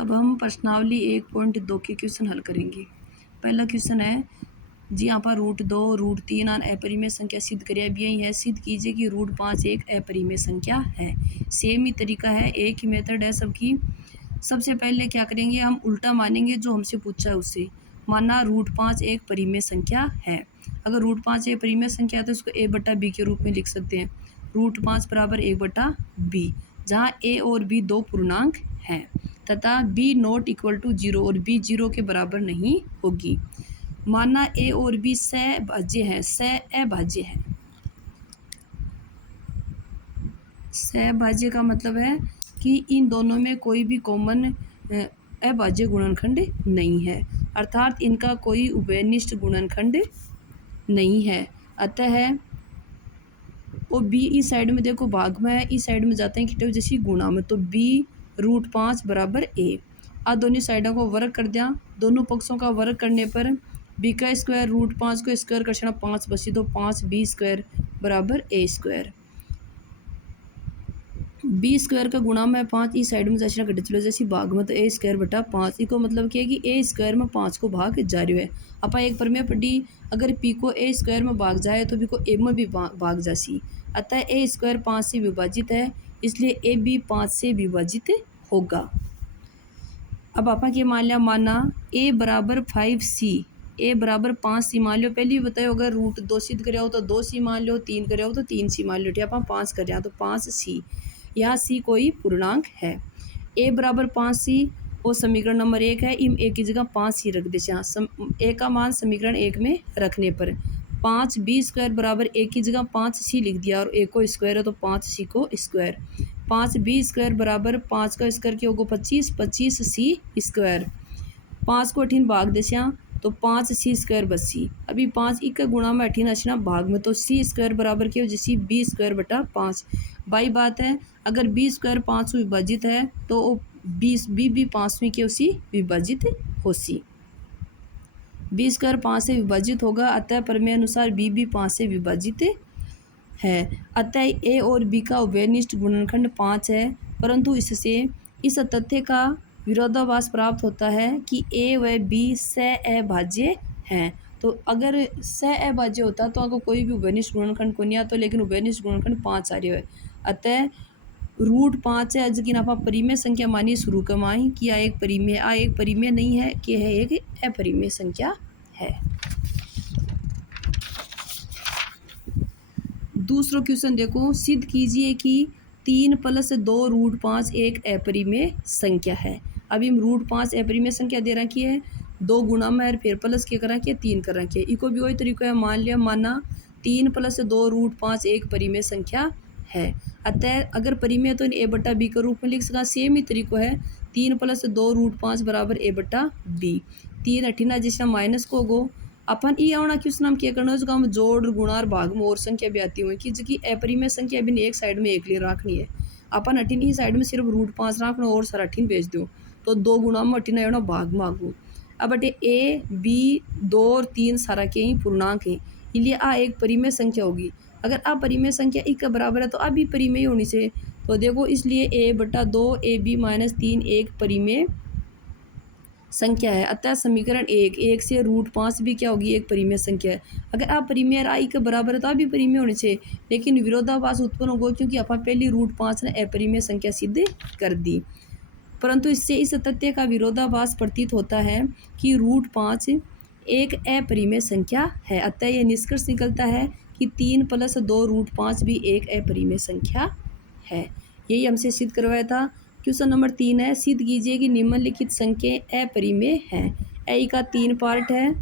अब हम प्रश्नावली 1.2 के क्वेश्चन हल करेंगे। पहला क्वेश्चन है जी, यहाँ पर √2 √3 आन अपरिमेय संख्या सिद्ध करिए। अब यही है, सिद्ध कीजिए कि √5 एक अपरिमेय संख्या है। सेम ही तरीका है, एक ही मेथड है सबकी। सबसे पहले क्या करेंगे, हम उल्टा मानेंगे जो हमसे पूछा है उससे। माना √5 एक परिमेय संख्या है। अगर √5 एक परिमेय संख्या है तो इसको a/b के रूप में लिख सकते हैं। √5 बराबर 1/b, जहाँ a और b दो पूर्णांक हैं तथा b नॉट इक्वल टू 0 और b 0 के बराबर नहीं होगी। माना a और b सहभाज्य है, सहअभाज्य है। सहभाज्य का मतलब है कि इन दोनों में कोई भी कॉमन अभाज्य गुणनखंड नहीं है, अर्थात इनका कोई उभयनिष्ठ गुणनखंड नहीं है। अतः और b इस साइड में देखो भाग में है, इस साइड में जाते हैं खिटे जैसी गुणा में, तो b √5 बराबर a। आज दोनों साइडों को वर्ग कर दिया, दोनों पक्षों का वर्ग करने पर b का स्क्वायर √5 को स्क्वायर कर 5 बची, तो 5b² बराबर a²। b स्क्वायर का गुणा में 5 इस साइड में जैसे घटे चलो जैसी भाग में, तो a²/5। इसको मतलब क्या है कि a² में 5 को भाग जा रही है। आप एक प्रमेय पढ़ी, अगर p को a² में भाग जाए तो b को a में भी भाग जासी। अतः a² 5 से विभाजित है, इसलिए a भी 5 से विभाजित होगा। अब आपा क्या मान लिया, माना a बराबर 5c, a बराबर 5c मान लो। पहले भी बताओ, अगर √2 सिद्ध कर हो तो 2c मान लो, 3 कर हो तो 3c मान लो। ठीक है, आप 5 कर रहे हैं तो 5c, यहाँ c कोई पूर्णांक है। a बराबर 5c और समीकरण नंबर 1 है, इन a की जगह 5c रख दे। यहाँ a का मान समीकरण 1 में रखने पर 5b² बराबर a की जगह 5c लिख दिया और a को स्क्वायर है तो 5c को स्क्वायर। 5b² बराबर 5 का स्क्वायर क्या होगा 25, 25c²। 5 को 18 भाग दे तो 5c² बची। अभी 5 एक गुणा में 18 अच्छना भाग में, तो c² बराबर क्या हो जैसी b²/5। बाई बात है, अगर b² 5 से विभाजित है तो b भी 5वीं के उसी विभाजित हो सी। b² 5 से विभाजित होगा, अतः प्रमेय अनुसार b भी 5 से विभाजित है। अतः a और b का उभयनिष्ठ गुणनखंड 5 है, परंतु इससे इस तथ्य का विरोधाभास प्राप्त होता है कि a व b सहअभाज्य हैं। तो अगर सहअभाज्य होता तो अगर कोई भी उभयनिष्ठ गुणनखंड को नहीं आता, लेकिन उभयनिष्ठ गुणनखंड 5 आ रही है। अतः √5 है, जिसकी आप परिमेय संख्या मानी शुरू कमाई कि एक परिमेय नहीं है कि है एक अपरिमेय संख्या है। दूसरा क्वेश्चन देखो, सिद्ध कीजिए कि 3 + 2 √5 एक अपरिमेय संख्या है। अभी हम √5 अपरिमेय संख्या दे रखी है, 2 गुणा में फिर प्लस क्या कर रखी है 3 कर रखी है। इको भी वही तरीका है, मान लिया माना 3 + 2 √5 एक परिमेय संख्या है। अतः अगर परिमेय तो a/b के रूप में लिख सका। सेम ही तरीका है, 3 + 2 √5 बराबर a/b। 3 18 जिसका माइनस को गो अपन ई आना क्वेश्चन हम क्या करना है, उसका हम जोड़ गुणा और भाग में और संख्या भी आती हुई कि जिसकी अपरिमेय संख्या भी एक साइड में एक लिए रखनी है। अपन 18 ही साइड में सिर्फ √5 रखना और सारा 18 भेज दो, तो 2 गुणा में 18 आना भाग में आगू। अब अटे a b 2 और 3 सारा के ही पूर्णांक है, इसलिए आ एक परिमेय संख्या होगी। अगर आ परिमेय संख्या एक के बराबर है तो आ भी परिमेय होनी से, तो देखो इसलिए a/2 ab - 3 एक परिमेय संख्या है। अतः समीकरण 1 से √5 भी क्या होगी एक परिमेय संख्या है। अगर आप परिमेय आई के बराबर है तो आप भी परिमेय होने चाहिए, लेकिन विरोधाभास उत्पन्न होगा क्योंकि अपन पहली √5 ने अपरिमेय संख्या सिद्ध कर दी। परंतु इससे इस तथ्य का विरोधाभास प्रतीत होता है कि √5 एक अपरिमेय संख्या है। अतः यह निष्कर्ष निकलता है कि 3 + 2 √5 भी एक अपरिमेय संख्या है। यही हमसे सिद्ध करवाया था। क्वेश्चन नंबर 3 है, सिद्ध कीजिए कि निम्नलिखित संख्या अपरिमेय हैं। ए का 3 पार्ट है,